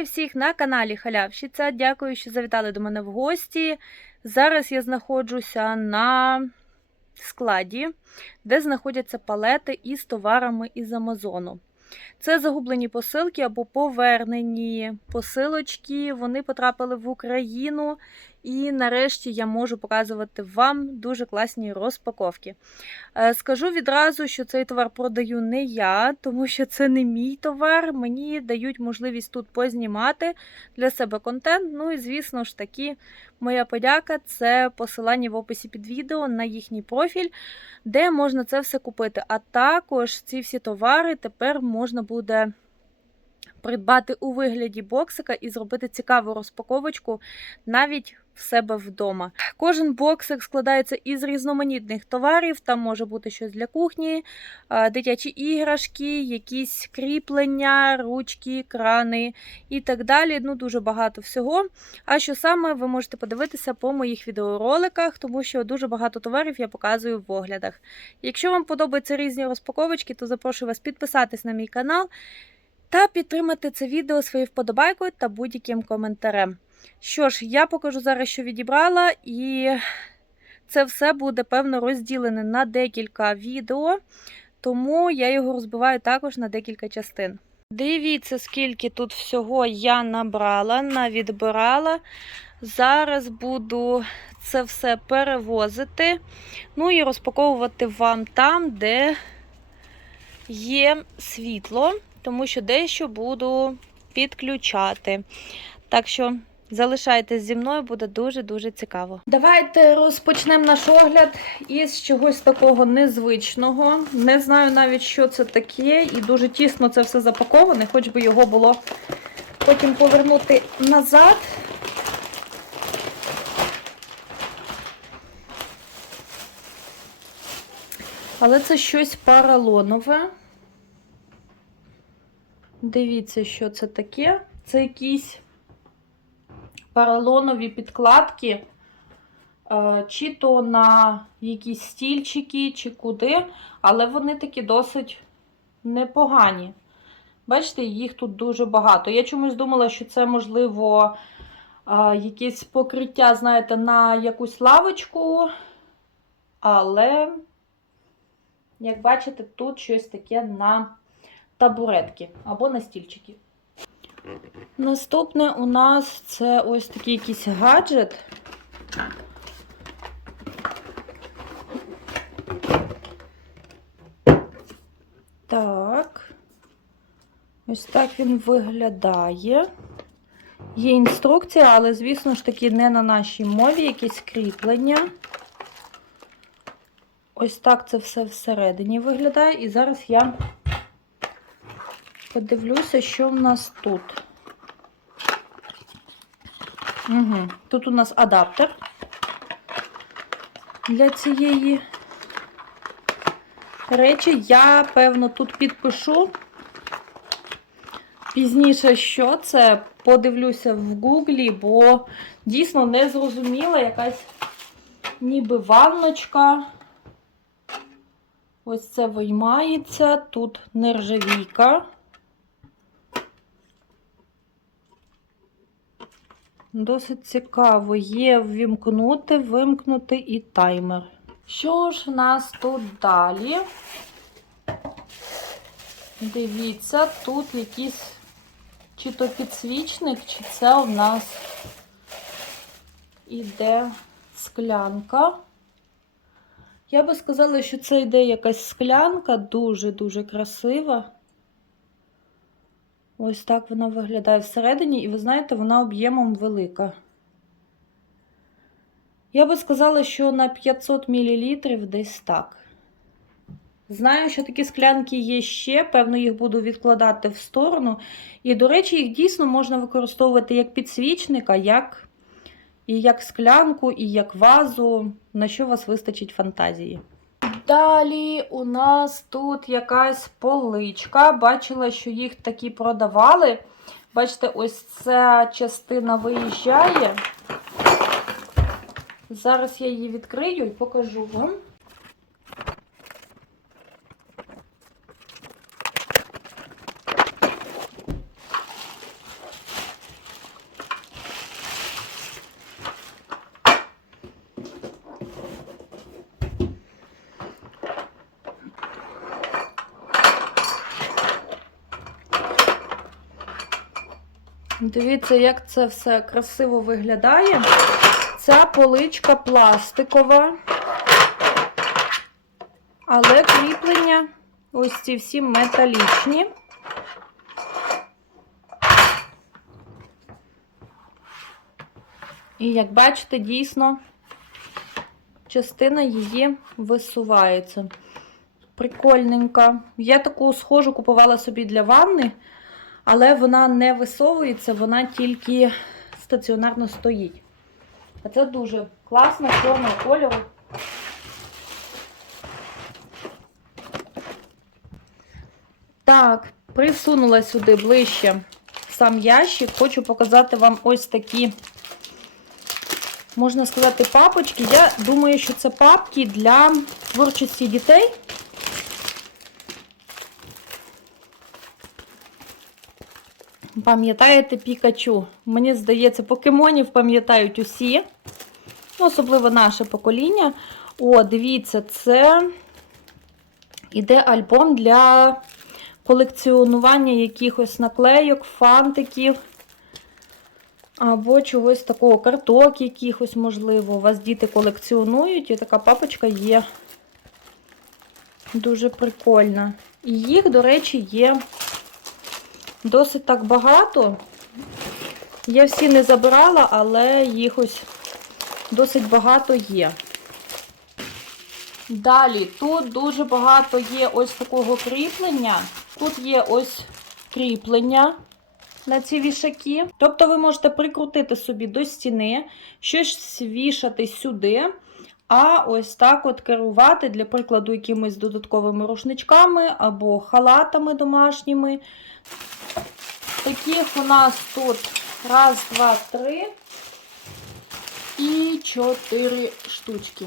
Вітаю всіх на каналі Халявщиця. Дякую, що завітали до мене в гості. Зараз я знаходжуся на складі, де знаходяться палети із товарами із Амазону. Це загублені посилки або повернені посилочки. Вони потрапили в Україну, і нарешті я можу показувати вам дуже класні розпаковки. Е, Скажу відразу, що цей товар продаю не я, тому що це не мій товар. Мені дають можливість тут познімати для себе контент. Ну і звісно ж таки, моя подяка це посилання в описі під відео на їхній профіль, де можна це все купити. А також ці всі товари тепер можна буде. Придбати у вигляді боксика і зробити цікаву розпаковочку навіть в себе вдома. Кожен боксик складається із різноманітних товарів. Там може бути щось для кухні, дитячі іграшки, якісь кріплення, ручки, крани і так далі. Ну, дуже багато всього. А що саме ви можете подивитися по моїх відеороликах, тому що дуже багато товарів я показую в оглядах. Якщо вам подобаються різні розпаковочки, то запрошую вас підписатись на мій канал та підтримати це відео своєю вподобайкою та будь-яким коментарем. Що ж, я покажу зараз, що відібрала, і це все буде, певно, розділене на декілька відео, тому я його розбиваю також на декілька частин. Дивіться, скільки тут всього я набрала, навідбирала. Зараз буду це все перевозити, ну і розпаковувати вам там, де є світло, тому що дещо буду підключати. Так що залишайтесь зі мною, буде дуже-дуже цікаво. Давайте розпочнемо наш огляд із чогось такого незвичного. Не знаю навіть, що це таке, і дуже тісно це все запаковане, хоч би його було потім повернути назад. Але це щось поролонове. Дивіться, що це таке. Це якісь поролонові підкладки, е, чи то на якісь стільчики, чи куди, але вони такі досить непогані. Бачите, їх тут дуже багато. Я чомусь думала, що це, можливо, е, якесь покриття, знаєте, на якусь лавочку, але, як бачите, тут щось таке на табуретки або на стільчики. Наступне у нас це ось такий якийсь гаджет. Так, ось так він виглядає. Є інструкція, але, звісно ж таки, не на нашій мові, якісь кріплення. Ось так це все всередині виглядає. І зараз я подивлюся, що в нас тут. Угу. Тут у нас адаптер для цієї речі. Я, певно, тут підпишу пізніше, що це. Подивлюся в гуглі, бо дійсно не зрозуміла якась ніби ванночка. Ось це виймається, тут нержавійка. Досить цікаво. Є ввімкнути, вимкнути і таймер. Що ж в нас тут далі? Дивіться, тут якийсь чи то підсвічник, чи це у нас іде склянка. Я би сказала, що це йде якась склянка, дуже-дуже красива. Ось так вона виглядає всередині, і ви знаєте, вона об'ємом велика. Я би сказала, що на 500 мл десь так. Знаю, що такі склянки є ще, певно, їх буду відкладати в сторону. І, до речі, їх дійсно можна використовувати як підсвічника, як і як склянку, і як вазу, на що у вас вистачить фантазії. Далі у нас тут якась поличка. Бачила, що їх такі продавали. Бачите, ось ця частина виїжджає. Зараз я її відкрию і покажу вам. Дивіться, як це все красиво виглядає. Ця поличка пластикова, але кріплення ось ці всі металічні. І як бачите, дійсно частина її висувається. Прикольненька. Я таку схожу купувала собі для ванни, але вона не висовується, вона тільки стаціонарно стоїть. А це дуже класно, чорного кольору. Так, присунула сюди ближче сам ящик. Хочу показати вам ось такі, можна сказати, папочки. Я думаю, що це папки для творчості дітей. Пам'ятаєте Пікачу? Мені здається, покемонів пам'ятають усі, особливо наше покоління. О, дивіться, це іде альбом для колекціонування якихось наклейок, фантиків. Або чогось такого, карток якихось, можливо. У вас діти колекціонують, і така папочка є дуже прикольна. І їх, до речі, є досить так багато. Я всі не забирала, але їх ось досить багато є. Далі, тут дуже багато є ось такого кріплення. Тут є ось кріплення на ці вішаки. Тобто ви можете прикрутити собі до стіни, щось вішати сюди, а ось так от керувати, для прикладу, якимись додатковими рушничками або халатами домашніми. Таких у нас тут раз, два, три і чотири штучки.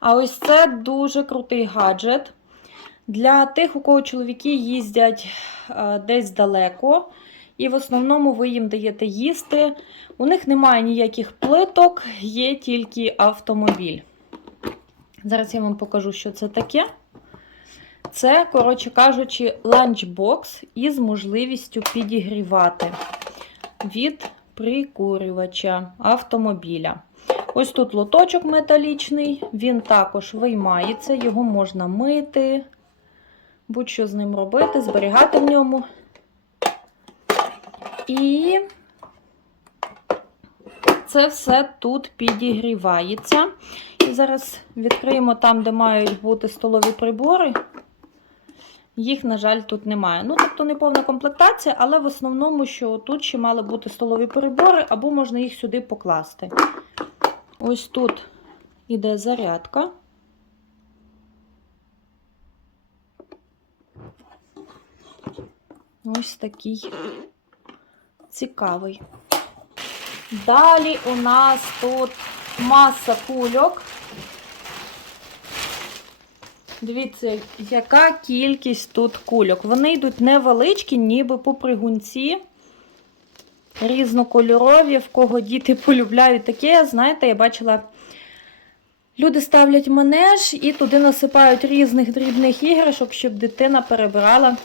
А ось це дуже крутий гаджет. Для тих, у кого чоловіки їздять е, десь далеко, і в основному ви їм даєте їсти. У них немає ніяких плиток, є тільки автомобіль. Зараз я вам покажу, що це таке. Це, коротше кажучи, ланчбокс із можливістю підігрівати від прикурювача автомобіля. Ось тут лоточок металічний, він також виймається, його можна мити, будь-що з ним робити, зберігати в ньому. І це все тут підігрівається. І зараз відкриємо там, де мають бути столові прибори. Їх, на жаль, тут немає. Ну, тобто не повна комплектація, але в основному, що тут ще мали бути столові прибори, або можна їх сюди покласти. Ось тут іде зарядка. Ось такий цікавий. Далі у нас тут маса кульок. Дивіться, яка кількість тут кульок. Вони йдуть невеличкі, ніби по пригунці. Різнокольорові, в кого діти полюбляють таке. Знаєте, я бачила, люди ставлять манеж і туди насипають різних дрібних іграшок, щоб дитина перебирала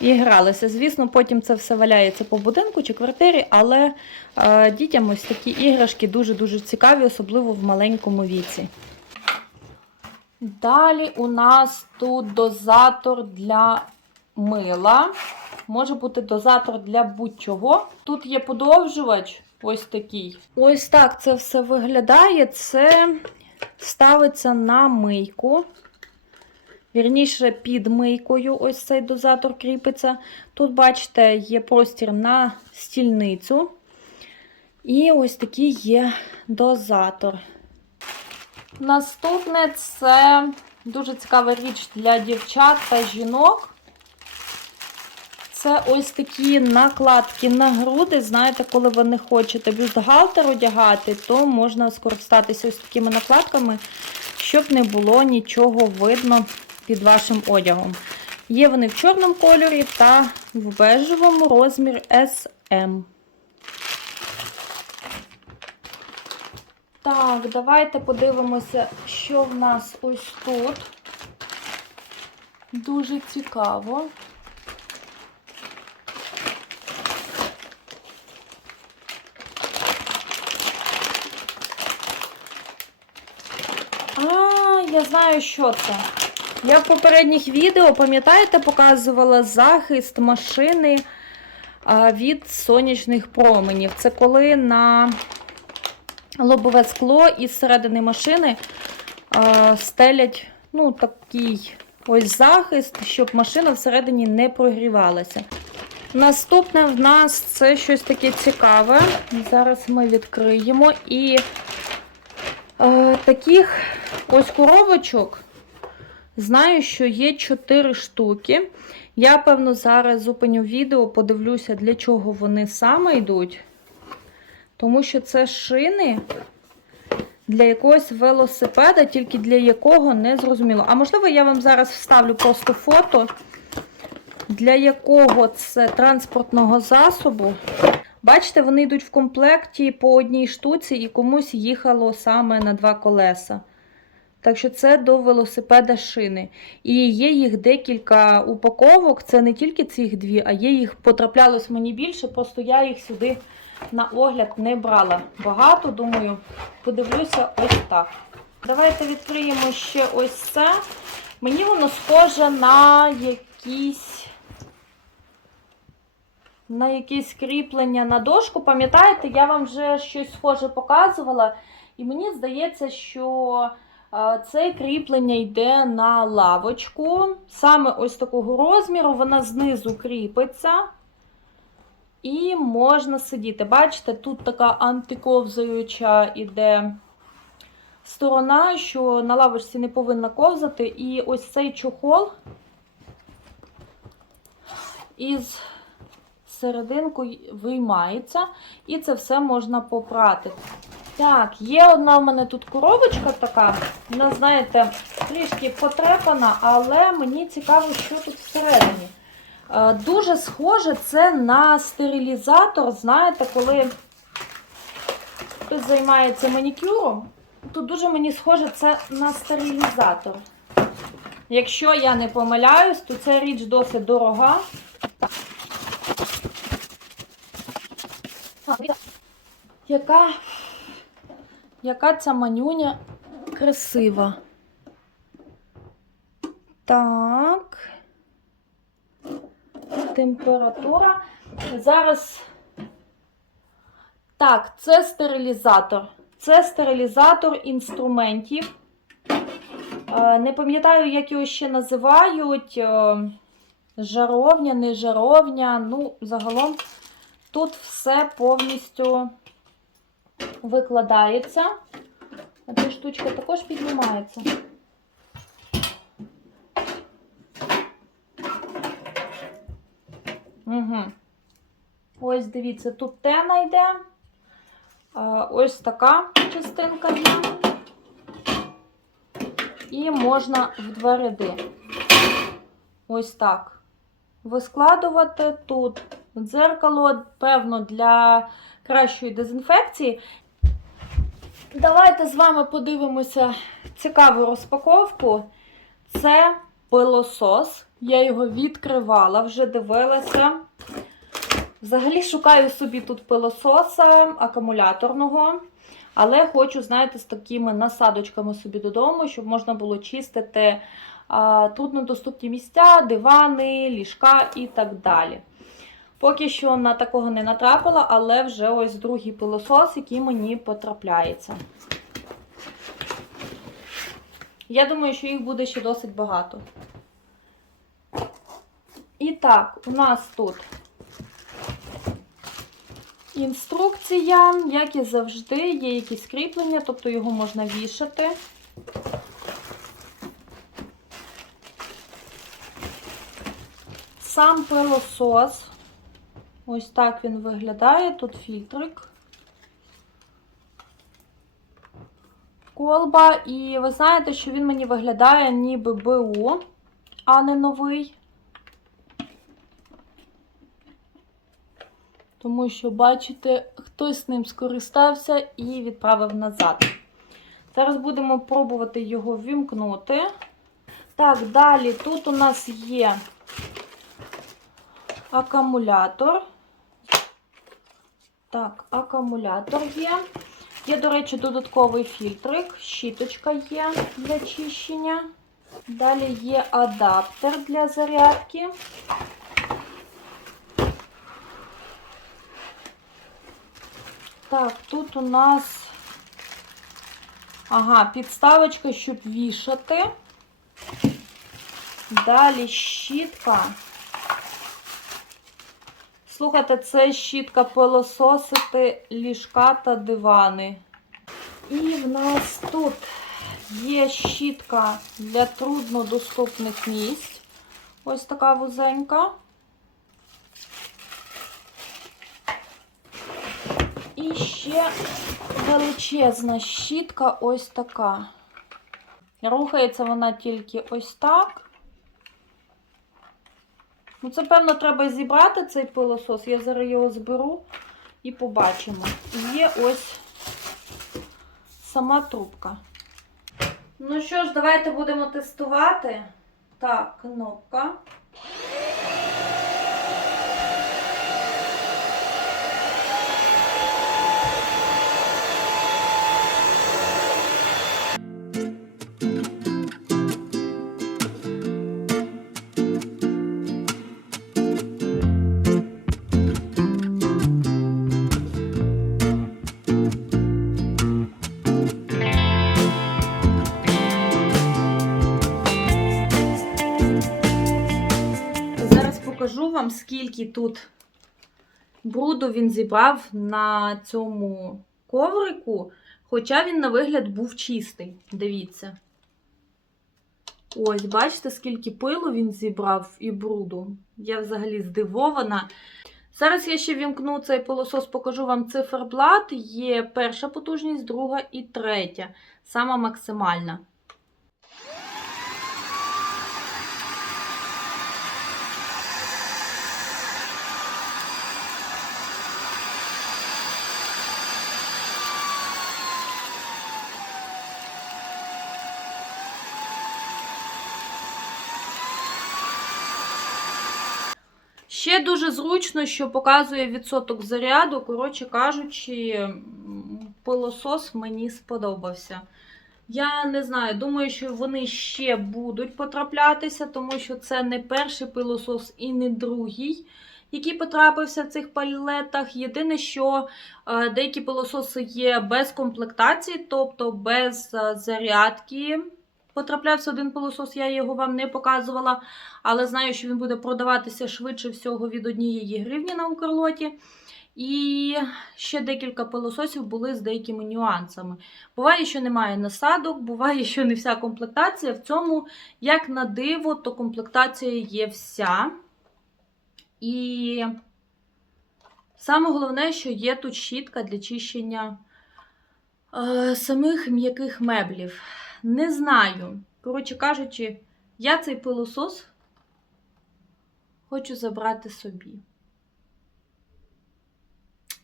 і гралася. Звісно, потім це все валяється по будинку чи квартирі, але е, дітям ось такі іграшки дуже-дуже цікаві, особливо в маленькому віці. Далі у нас тут дозатор для мила. Може бути дозатор для будь-чого. Тут є подовжувач, ось такий. Ось так це все виглядає. Це ставиться на мийку. Вірніше, під мийкою ось цей дозатор кріпиться. Тут, бачите, є простір на стільницю. І ось такий є дозатор. Наступне це дуже цікава річ для дівчат та жінок. Це ось такі накладки на груди. Знаєте, коли ви не хочете бюстгальтер одягати, то можна скористатися ось такими накладками, щоб не було нічого видно під вашим одягом. Є вони в чорному кольорі та в бежевому розмір SM. Так, давайте подивимося, що в нас ось тут. Дуже цікаво. А, я знаю, що це. Я в попередніх відео, пам'ятаєте, показувала захист машини від сонячних променів. Це коли на лобове скло із середини машини стелять ну, такий ось захист, щоб машина всередині не прогрівалася. Наступне в нас це щось таке цікаве. Зараз ми відкриємо. І е, таких ось коробочок. Знаю, що є 4 штуки. Я, певно, зараз зупиню відео, подивлюся, для чого вони саме йдуть. Тому що це шини для якогось велосипеда, тільки для якого не зрозуміло. А можливо, я вам зараз вставлю просто фото, для якого це транспортного засобу. Бачите, вони йдуть в комплекті по одній штуці, і комусь їхало саме на два колеса. Так що це до велосипеда шини. І є їх декілька упаковок. Це не тільки цих дві, а є їх потраплялось мені більше, просто я їх сюди на огляд не брала. Багато, думаю, подивлюся ось так. Давайте відкриємо ще ось це. Мені воно схоже на якісь. На якесь кріплення на дошку. Пам'ятаєте, я вам вже щось схоже показувала, і мені здається, що е, це кріплення йде на лавочку. Саме ось такого розміру, вона знизу кріпиться. І можна сидіти. Бачите, тут така антиковзаюча іде сторона, що на лавочці не повинна ковзати. І ось цей чохол із серединку виймається, і це все можна попрати. Так, є одна в мене тут коробочка така. Вона, знаєте, трішки потрепана, але мені цікаво, що тут всередині. Е, Дуже схоже це на стерилізатор. Знаєте, коли хтось займається манікюром, то дуже мені схоже це на стерилізатор. Якщо я не помиляюсь, то ця річ досить дорога. Яка, яка ця манюня красива. Так. Температура. Зараз. Так, це стерилізатор. Це стерилізатор інструментів. Е, Не пам'ятаю, як його ще називають. Е, Жаровня, не жаровня. Ну, загалом тут все повністю викладається. А ця штучка також піднімається. Угу. Ось дивіться, тут тена йде. Ось така частинка є. І можна в два ряди. Ось так. Вискладувати тут дзеркало, певно, для кращої дезінфекції. Давайте з вами подивимося цікаву розпаковку. Це пилосос. Я його відкривала, вже дивилася. Взагалі шукаю собі тут пилососа акумуляторного. Але хочу, знаєте, з такими насадочками собі додому, щоб можна було чистити а, труднодоступні місця, дивани, ліжка і так далі. Поки що на такого не натрапила, але вже ось другий пилосос, який мені потрапляється. Я думаю, що їх буде ще досить багато. І так, у нас тут інструкція, як і завжди, є якісь кріплення, тобто його можна вішати. Сам пилосос. Ось так він виглядає. Тут фільтрик. Колба. І ви знаєте, що він мені виглядає ніби БУ, а не новий. Тому що, бачите, хтось ним скористався і відправив назад. Зараз будемо пробувати його вімкнути. Так, далі тут у нас є акумулятор. Так, акумулятор є. Є, до речі, додатковий фільтрик, щіточка є для чищення. Далі є адаптер для зарядки. Так, тут у нас ага, підставочка, щоб вішати. Далі щітка. Слухайте, це щітка пилососити ліжка та дивани. І в нас тут є щітка для труднодоступних місць. Ось така вузенька. І ще величезна щітка ось така. Рухається вона тільки ось так. Ну, це, певно, треба зібрати цей пилосос. Я зараз його зберу і побачимо. Є ось сама трубка. Ну що ж, давайте будемо тестувати. Так, кнопка. Вам, скільки тут бруду він зібрав на цьому коврику, хоча він на вигляд був чистий. Дивіться. Ось, бачите, скільки пилу він зібрав і бруду. Я взагалі здивована. Зараз я ще вімкну цей пилосос, покажу вам циферблат. Є перша потужність, друга і третя. Сама максимальна. Ще дуже зручно, що показує відсоток заряду. Коротше кажучи, пилосос мені сподобався. Я не знаю, думаю, що вони ще будуть потраплятися, тому що це не перший пилосос і не другий, який потрапився в цих палетах. Єдине, що е, деякі пилососи є без комплектації, тобто без е, зарядки. Потраплявся один пилосос, я його вам не показувала, але знаю, що він буде продаватися швидше всього від однієї гривні на Укрлоті. І ще декілька пилососів були з деякими нюансами. Буває, що немає насадок, буває, що не вся комплектація. В цьому, як на диво, то комплектація є вся. І саме головне, що є тут щітка для чищення е, самих м'яких меблів. Не знаю. Коротше кажучи, я цей пилосос хочу забрати собі.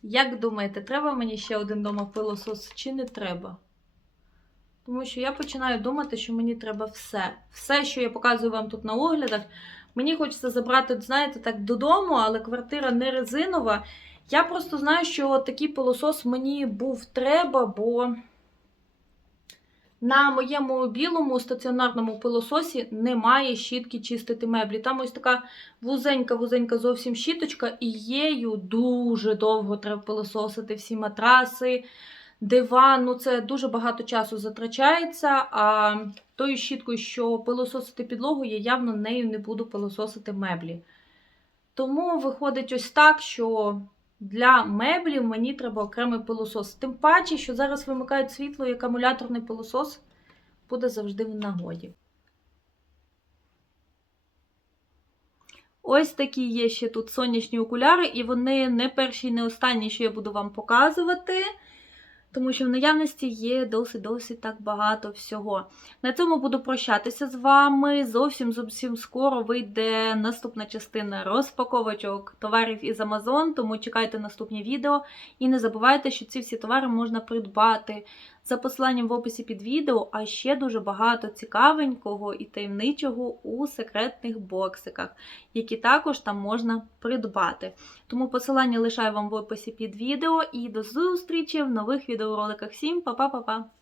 Як думаєте, треба мені ще один дома пилосос чи не треба? Тому що я починаю думати, що мені треба все. Все, що я показую вам тут на оглядах, мені хочеться забрати, знаєте, так додому, але квартира не резинова. Я просто знаю, що такий пилосос мені був треба, бо на моєму білому стаціонарному пилососі немає щітки чистити меблі. Там ось така вузенька-вузенька зовсім щіточка, і її дуже довго треба пилососити всі матраси, диван. Ну, це дуже багато часу затрачається. А тою щіткою, що пилососити підлогу, я явно нею не буду пилососити меблі. Тому виходить ось так, що для меблів мені треба окремий пилосос. Тим паче, що зараз вимикають світло і акумуляторний пилосос буде завжди в нагоді. Ось такі є ще тут сонячні окуляри, і вони не перші і не останні, що я буду вам показувати. Тому що в наявності є досить-досить так багато всього. На цьому буду прощатися з вами. Зовсім зовсім скоро вийде наступна частина розпаковочок товарів із Amazon, тому чекайте наступні відео. І не забувайте, що ці всі товари можна придбати за посиланням в описі під відео, а ще дуже багато цікавенького і таємничого у секретних боксиках, які також там можна придбати. Тому посилання лишаю вам в описі під відео і до зустрічі в нових відеороликах. Всім па-па-па-па!